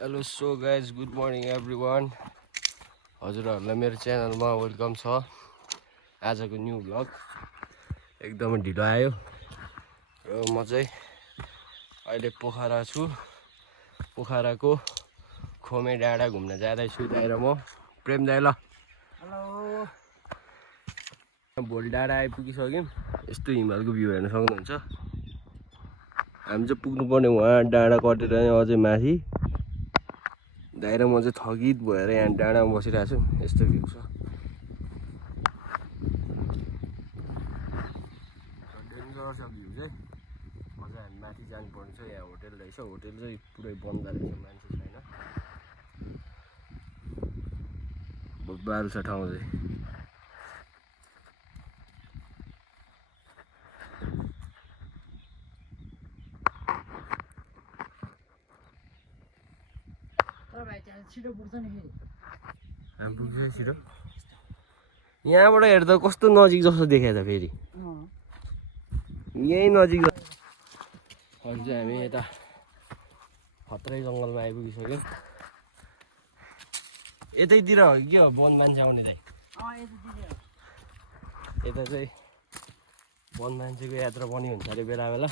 Hello so guys good morning everyone हजुरहरूलाई मेरो च्यानलमा वेलकम छ। आजको न्यू भ्लग एकदमै ढिलो आयो र म चाहिँ अहिले पोखरा छु। पोखराको खोमे डाँडा घुम्न जाँदैछु दाइ र म। प्रेम दाइ ल हेलो भोलि डाँडा आइपुगिसक्यौँ। यस्तो हिमालको भ्यू हेर्न सक्नुहुन्छ। हामी चाहिँ पुग्नुपर्ने उहाँ डाँडा कटेर अझै माथि। दाइ र म चाहिँ थकित भएर यहाँ डाँडामा बसिरहेको छु। यस्तो भ्यू छ। डेन्जर छ भ्यू चाहिँ। अझ हामी माथि जानुपर्ने छ। यहाँ होटेल रहेछ। होटेल चाहिँ पुरै बन्द रहेछ, मान्छे छैन। बाल छ ठाउँ चाहिँ। छिटो पुग्छ नि फेरि। हामी पुग्छ छिटो। यहाँबाट हेर्दा कस्तो नजिक जस्तो देखेको छ फेरि। यहीँ नजिक। अहिले चाहिँ हामी यता खत्रै जङ्गलमा आइपुगिसक्यौँ। यतैतिर हो कि के हो वन मान्छे आउने चाहिँ? यता चाहिँ वन मान्छेको यात्रा पनि हुन्छ अरे बेला बेला।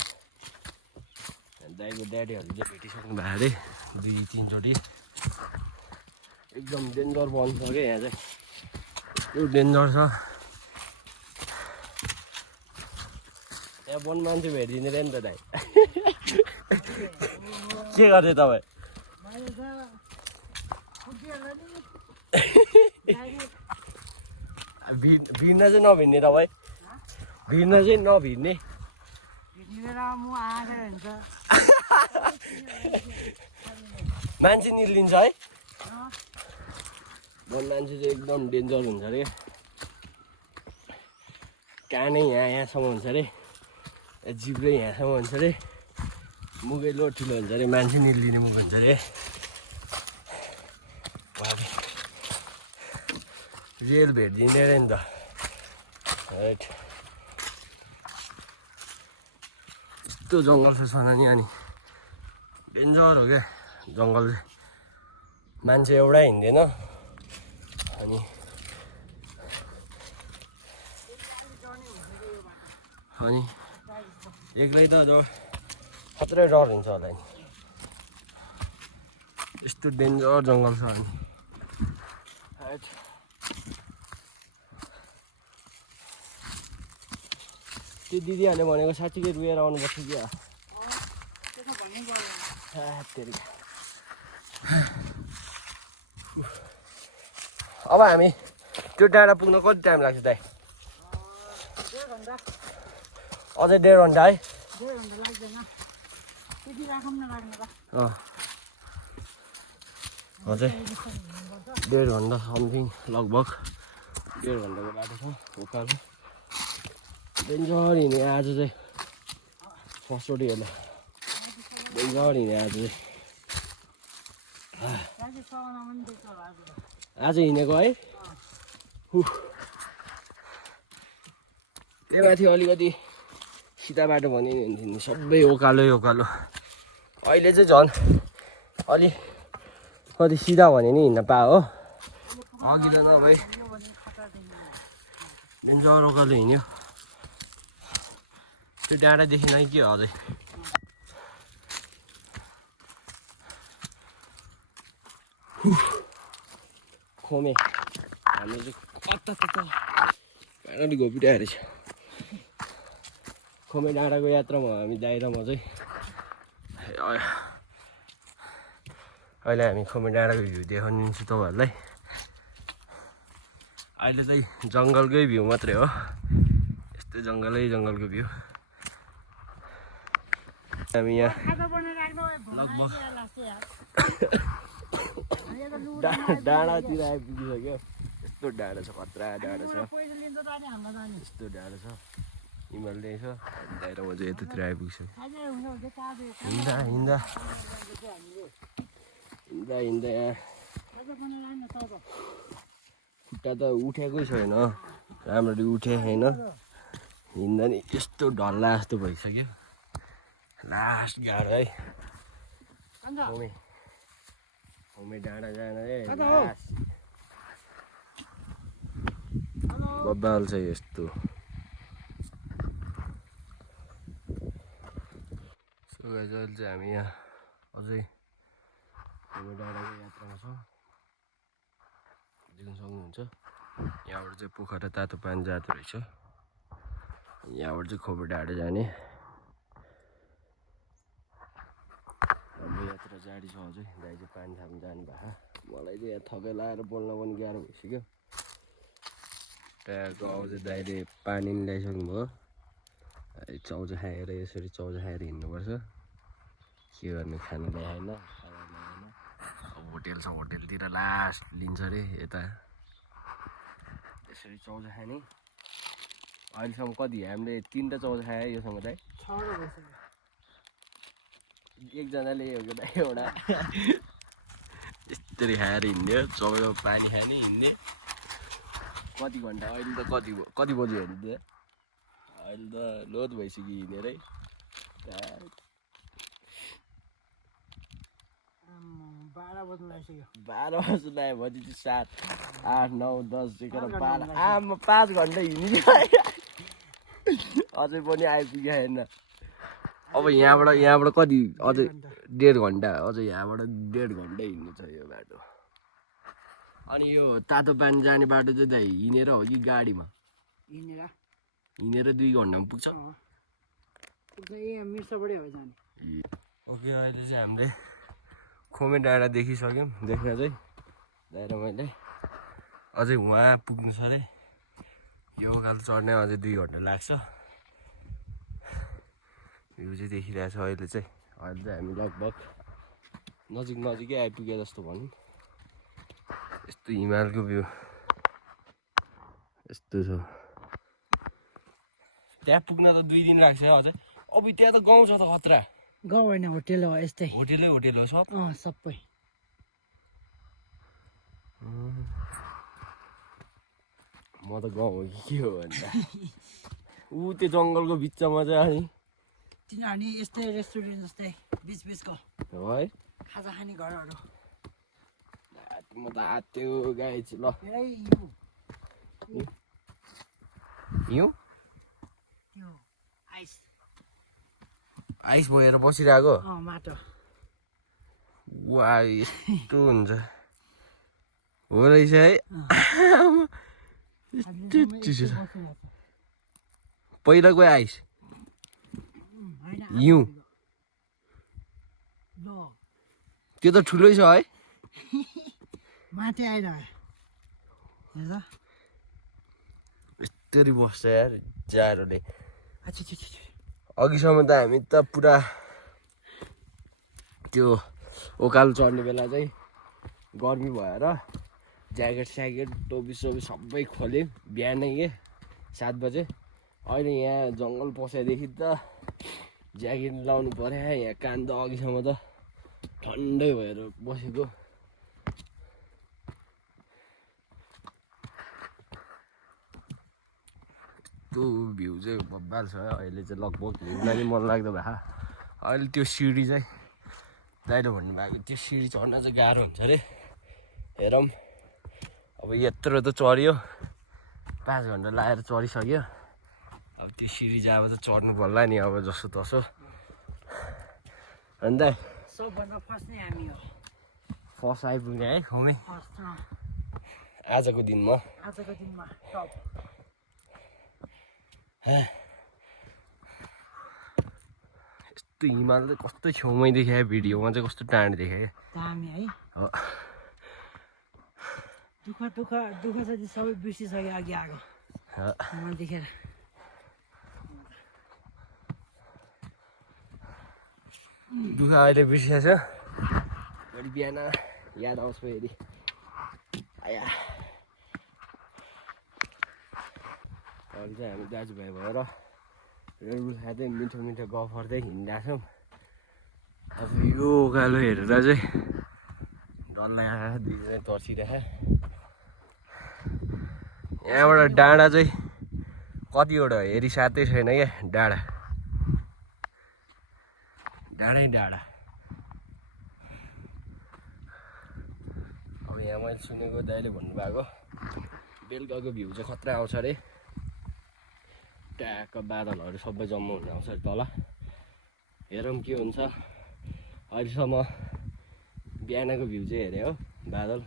दाइको ड्याडीहरूले चाहिँ भेटिसक्नु भएको अरे 2-3 चोटि। एकदम डेन्जर वन छ क्या यहाँ चाहिँ। यस्तो डेन्जर छ। यहाँ वन मान्छे भेटिदिने रे नि त दाइ। के गर्थे तपाईँ? भिड्न चाहिँ नभिड्ने तपाईँ? भिड्न चाहिँ नभिड्ने? मान्छे निल्लिन्छ है? वन मान्छे चाहिँ एकदम डेन्जर हुन्छ अरे। कानै यहाँसम्म हुन्छ अरे। जिब्रै यहाँसम्म हुन्छ अरे। मुखै लो ठुलो हुन्छ अरे। मान्छे निल्लिने मुख हुन्छ अरे। रियल भेटिदिने अरे नि त। राइट। यस्तो जङ्गल छ सनानी। अनि डेन्जर हो क्या जङ्गल चाहिँ। मान्छे एउटै हिँड्दैन। अनि एक्लै त जो खत्रै डर हुन्छ होला नि। यस्तो डेन्जर जङ्गल छ। अनि त्यो दिदीहरूले भनेको साँच्चीकै रुएर आउनुपर्छ क्या। अब हामी त्यो डाँडा पुग्न कति टाइम लाग्छ दाइ? अझै 1.5 घन्टा है? अझै 1.5 घन्टा समथिङ लगभग 1.5 घन्टाको बाटो छ उकालो। डेन्जर हिँड्ने आज चाहिँ फर्स्टचोटि हेर्नु। डेन्जर हिँड्ने आज चाहिँ। आज हिँडेको है? त्यही माथि अलिकति सिधा बाटो भने नि हुन्थ्यो नि। सबै उकालो उकालो। अहिले चाहिँ झन् अलि कति सिधा भने नि हिँड्न पायो हो। अघि त नभए डेन्जर उकालो हिँड्यो। त्यो डाँडा देखिन के हो अझै? खोमे हाम्रो चाहिँ कता पानी घोपिरहेको रहेछ। खोमे डाँडाको यात्रामा हामी दाइ र म चाहिँ अहिले हामी खोमे डाँडाको भ्यू देखाउनु तपाईँहरूलाई। अहिले चाहिँ जङ्गलकै भ्यू मात्रै हो। यस्तो जङ्गलको भ्यू। हामी यहाँ लगभग डाँडातिर आइपुगिसक्यो। यस्तो डाँडा छ, खतरा डाँडा छ। यस्तो डाँडा छ, हिमालय छ। दाइ र म चाहिँ यतातिर आइपुग्छ। हिँड्दा यहाँ खुट्टा त उठेकै छैन, राम्ररी उठे होइन। हिँड्दा नि यस्तो ढल्ला जस्तो भइसक्यो। लास्ट गाह्रो है। खोमे डाँडा जान रे कता हो? बब्बाल छ यस्तो सो गाइस अहिले चाहिँ हामी यहाँ अझै खोमे डाँडाको यात्रामा छौँ देख्न सक्नुहुन्छ यहाँबाट चाहिँ पोखरा तातो पानी जाँदो रहेछ यहाँबाट चाहिँ खोमे डाँडा जाने हाम्रो यात्रा जारी छ अझै दाइ चाहिँ पानी थाप्नु जानु भएको मलाई चाहिँ यहाँ थकै लाएर बोल्न पनि गाह्रो भइसक्यो ट्यागको आउँछ दाइले पानी पनि ल्याइसक्नु भयो चौजा खाएर यसरी चौजा खाएर हिँड्नुपर्छ के गर्नु खानु ल्याएन अब होटेल छ होटेलतिर लास्ट लिन्छ अरे यता यसरी चौजा खाने अहिलेसम्म कति हामीले 3टा चौजा खायो योसँग दाइ एकजनाले एउटा यस्तरी खाएर हिँड्यो चौबा पानी खाने हिँड्ने कति घन्टा अहिले त कति बज्यो अरे त अहिले त लोत भइसक्यो हिँडेरै 12 बज्नु लाग्यो भोलि चाहिँ 7 8 9 10 11 12 आमा 5 घन्टा हिँडिदियो अझै पनि आइपुग्यो होइन अब यहाँबाट कति अझै 1.5 घन्टा अझै यहाँबाट 1.5 घन्टा हिँड्नु छ यो बाटो अनि यो तातो पानी जाने बाटो चाहिँ दाइ हिँडेर हो कि गाडीमा हिँडेर 2 घन्टामा पुग्छ ओके अहिले चाहिँ हामीले खोमे डाँडा देखिसक्यौँ देखेर चाहिँ दाइ र मैले अझै वहाँ पुग्नु छ अरे यो खाल चढ्ने अझै 2 घन्टा लाग्छ भ्यू चाहिँ देखिरहेछ अहिले चाहिँ हामी लगभग नजिकै आइपुगे जस्तो भनौँ यस्तो हिमालको भ्यू यस्तो छ त्यहाँ पुग्न त 2 दिन लाग्छ अझै अब त्यहाँ त गाउँ छ त खतरा गाउँ होइन होटेल हो यस्तै होटेल हो सब सबै म त गाउँ हो कि के हो भन्दा ऊ त्यो जङ्गलको बिचमा चाहिँ अनि तिनीहरू यस्तै रेस्टुरेन्ट जस्तै बिचको है खाजा खाने घरहरू म त आत्यो गाई ल हिउँ आइस भएर बसिरहेको माटो वा यस्तो हुन्छ हो रहेछ है यस्तो चिसो छ पहिलाको आइस हिउँ त्यो त ठुलै छ है माथि आइरह्यो यस्तरी बस्छ यार जाडोले अघिसम्म त हामी त पुरा त्यो ओकालो चढ्ने बेला चाहिँ गर्मी भएर ज्याकेट टोपी सोपी सबै खोल्यो बिहानै के 7 बजे अहिले यहाँ जङ्गल पसेदेखि त ज्याकेट लाउनु पर्यो यहाँ कान त अघिसम्म त ठन्डै भएर बसेको त्यो भ्यू चाहिँ बब्बाल छ अहिले चाहिँ लगभग हिँड्न नि मन लाग्दो भए अहिले त्यो सिँढी चाहिँ दाइले भन्नुभएको त्यो सिँढी चढ्न चाहिँ गाह्रो हुन्छ अरे हेरौँ अब यत्रो त चढ्यो 5 घन्टा लगाएर चढिसक्यो अब त्यो सिँढी चाहिँ अब त चढ्नु पर्ला नि अब जसो तसो अन्त सबभन्दा फर्स्ट नै हामी हो फर्स्ट आइपुग्ने है खोमे आजको दिनमा टप यस्तो हिमाल चाहिँ कस्तो छेउमै देखायो भिडियोमा चाहिँ कस्तो टाढो देखायो दामी है दुःख चाहिँ सबै बिर्सिसक्यो अघि आएको हिमाल देखेर दुःख अहिले बिर्सिएको छ भोलि बिहान याद आउँछ फेरि आया अहिले चाहिँ हामी दाजुभाइ भएर रेडबुल खाँदै मिठो गफ गर्दै हिँडिरहेको छौँ अब यो उकालो हेरेर चाहिँ डर लागेर दुईजना तर्सिरहेको यहाँबाट डाँडा चाहिँ कतिवटा हेरी साथै छैन क्या डाँडा यहाँ मैले सुनेको दाइले भन्नुभएको बेलुकाको भ्यू चाहिँ खतरा आउँछ अरे ट्याक्क बादलहरू सबै जम्मा हुन आउँछ अरे तल हेरौँ के हुन्छ अहिलेसम्म बिहानको भ्यू चाहिँ हेरेँ हो बादल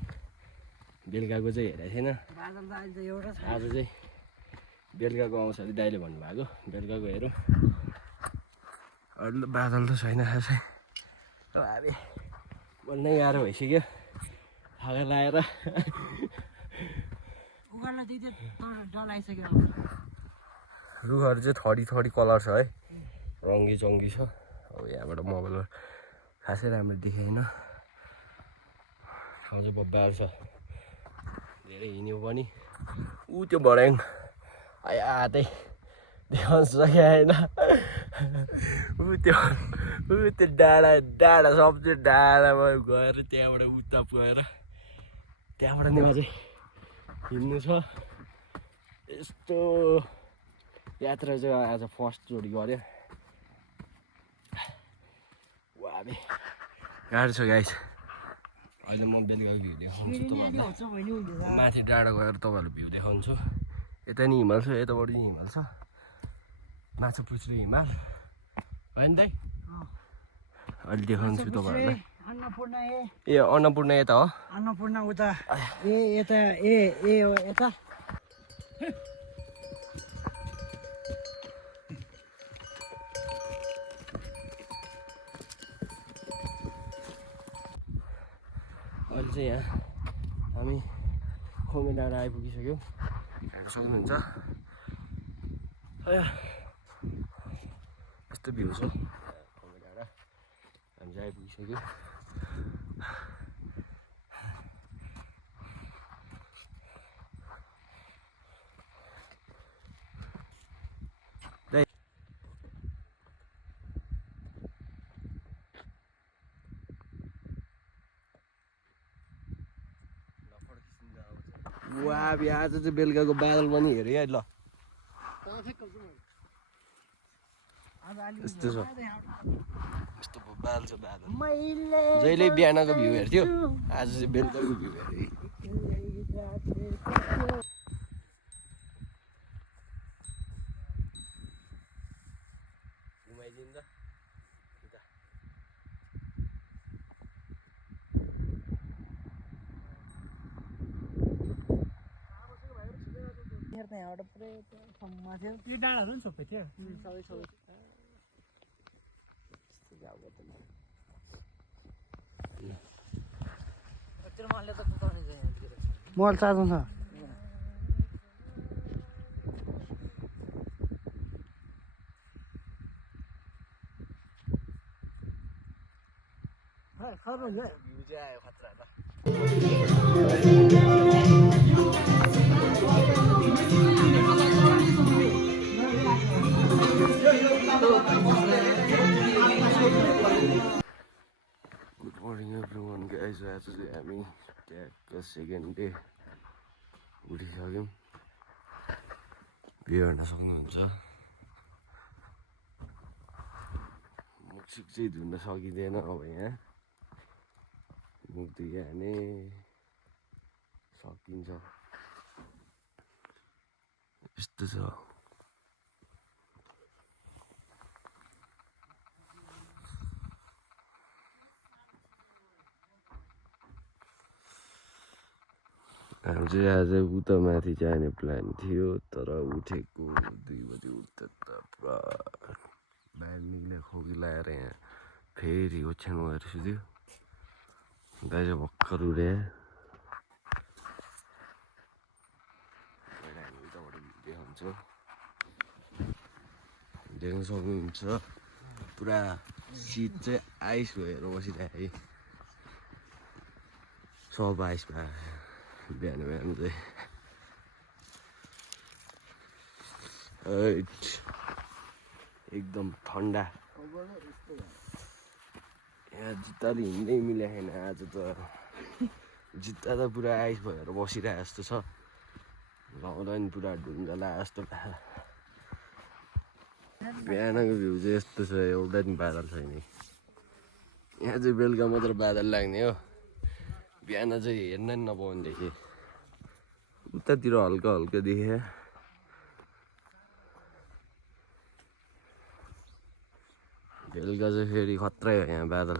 बेलुकाको चाहिँ हेरेको थिएन आज चाहिँ बेलुकाको आउँछ अरे दाइले भन्नुभएको बेलुकाको हेरौँ अरू बादल त छैन खासै अब हामी बोल्नै गाह्रो भइसक्यो हावा लाएर रुखहरू चाहिँ थरी थरी कलर छ है रङ्गी चङ्गी छ अब यहाँबाट मोबाइलमा खासै राम्रो देखाइन ठाउँ चाहिँ बब्बार छ धेरै हिँड्यो पनि ऊ त्यो भड्याङ आतै देखाउन सकेन ऊ त्यो डाँडा सबसे डाँडामा गएर त्यहाँबाट उता पुगेर त्यहाँबाट नि अझै हिँड्नु छ यस्तो यात्रा चाहिँ आज फर्स्ट चोटि गऱ्यो वाबे गाह्रो छ गाइस अहिले म बेलुकाको भ्यू देखाउँछु तपाईँहरूलाई माथि डाँडा गएर तपाईँहरूलाई भ्यू देखाउँछु यता नि हिमाल छ यताबाट नि हिमाल छ माछा पुछ्रो हिमाल होइन दाइ अहिले देखाउँछु तपाईँहरूलाई ए अन्नपूर्ण यता हो अन्नपूर्ण उता ए यता ए हो यता अहिले चाहिँ यहाँ हामी खोमे डाँडा आइपुगिसक्यौँ हेर्न सक्नुहुन्छ यस्तो भ्यू छ खोमे डाँडा हामी चाहिँ आइपुगिसक्यौँ वा आज चाहिँ बेलुकाको बादल पनि हेऱ्यो है ल यस्तो छ यस्तो बादल छ बादल जहिले बिहानको भ्यू हेर्थ्यो आज चाहिँ बेलुकाको भ्यू हेऱ्यो घुमाइदिनु यो डाँडाहरू पनि सबै थियो मोबाइल चार्जमा छ भ्यू चाहिँ आयो खतरा ल गुड मर्निङ एभ्रिवान गाइस आज चाहिँ हामी ट्याक्क सेकेन्ड डे उठिसक्यौँ भ्यू हेर्न सक्नुहुन्छ मुखसिक चाहिँ धुन सकिँदैन अब यहाँ मुख धुइहाल्ने सकिन्छ यस्तो छ हाम्रो चाहिँ आज उता माथि जाने प्लान थियो तर उठेको 2 बजी उठ्दा त पुरा बाहिर निक्ले खोकी लगाएर यहाँ फेरि ओछ्यानमा गएर सुत्यो दाइ चाहिँ भर्खर उठे हामी उताबाट देखाउँछ देख्न सक्नुहुन्छ पुरा सिट चाहिँ आइस भएर बसिरहेको सब आइस भयो बिहान बिहान चाहिँ एकदम ठन्डा यहाँ जुत्ताले हिँड्दै मिलाएन आज त जुत्ता त पुरा आइस भएर बसिरहेको जस्तो छ लाउँदा नि पुरा ढुङ्गा लागे जस्तो बिहानको भ्यू चाहिँ यस्तो छ एउटा नि बादल छैन यहाँ चाहिँ बेलुका मात्र बादल लाग्ने हो बिहान चाहिँ हेर्न नि नपाउने देखेँ उतातिर हल्का हल्का देखेँ बेलुका चाहिँ फेरि खत्रै हो यहाँ बादल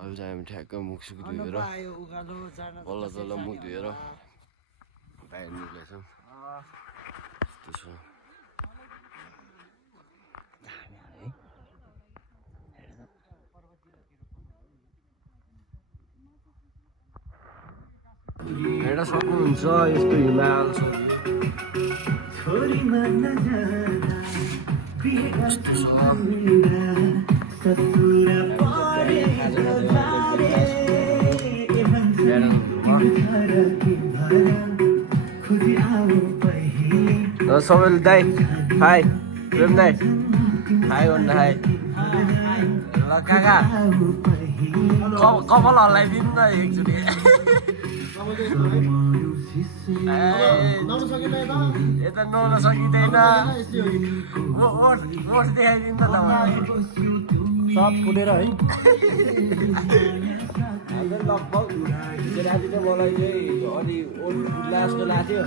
अब चाहिँ हामी ठ्याक्क मुखसुख धोएर बल्ल तल्ल मुख धोएर बाहिर निक्लेछौँ त्यस्तो छ हेर्न सक्नुहुन्छ यस्तो हिमाल छ सबैले दाइ हाई प्रेम दाइ हाई भन्नु हाई ल काका कपाल हल्लाइदिनु न एकचोटि यता नुहाउन सकिँदैन ओठ देखाइदिनु त तपाईँलाई सब फुटेर है हाम्रो लगभग राति त मलाई चाहिँ अलि ओठ फुट्ला जस्तो लाग्थ्यो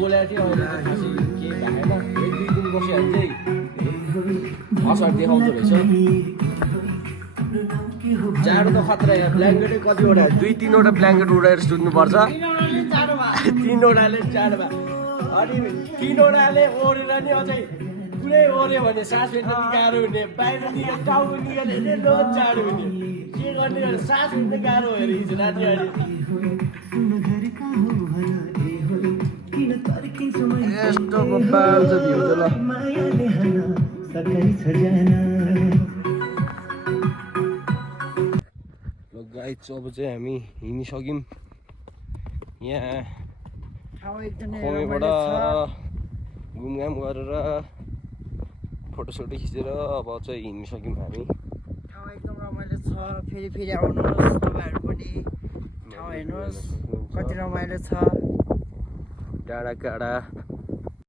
बोलाएको थियो अहिले त खासै केही भएन 1-2 दिन बस्यो भने चाहिँ असर देखाउँदो रहेछ जाडो त खतरा यहाँ ब्ल्याङ्केटै कतिवटा 2-3वटा ब्ल्याङ्केट उडाएर सुत्नुपर्छ 3वटाले जाडो भयो अनि 3वटाले ओढेर नि अझै पुरै ओऱ्यो भने सास फेर्न नि गाह्रो हुने बाहिर निकाल टाउको निकाल्यो लो जाडो हुने के गर्ने भने सास फेर्न गाह्रो भएर हिजो राति अहिले यस्तो बब्बाल छ भ्यू त ल गाइस अब चाहिँ हामी हिँडिसक्यौँ यहाँ खोमेबाट घुमघाम गरेर फोटोसोटो खिचेर अब चाहिँ हिँडिसक्यौँ हामी ठाउँ एकदम रमाइलो छ फेरि आउनुहोस् तपाईँहरू पनि ठाउँ हेर्नुहोस् कति रमाइलो छ डाँडा काँडा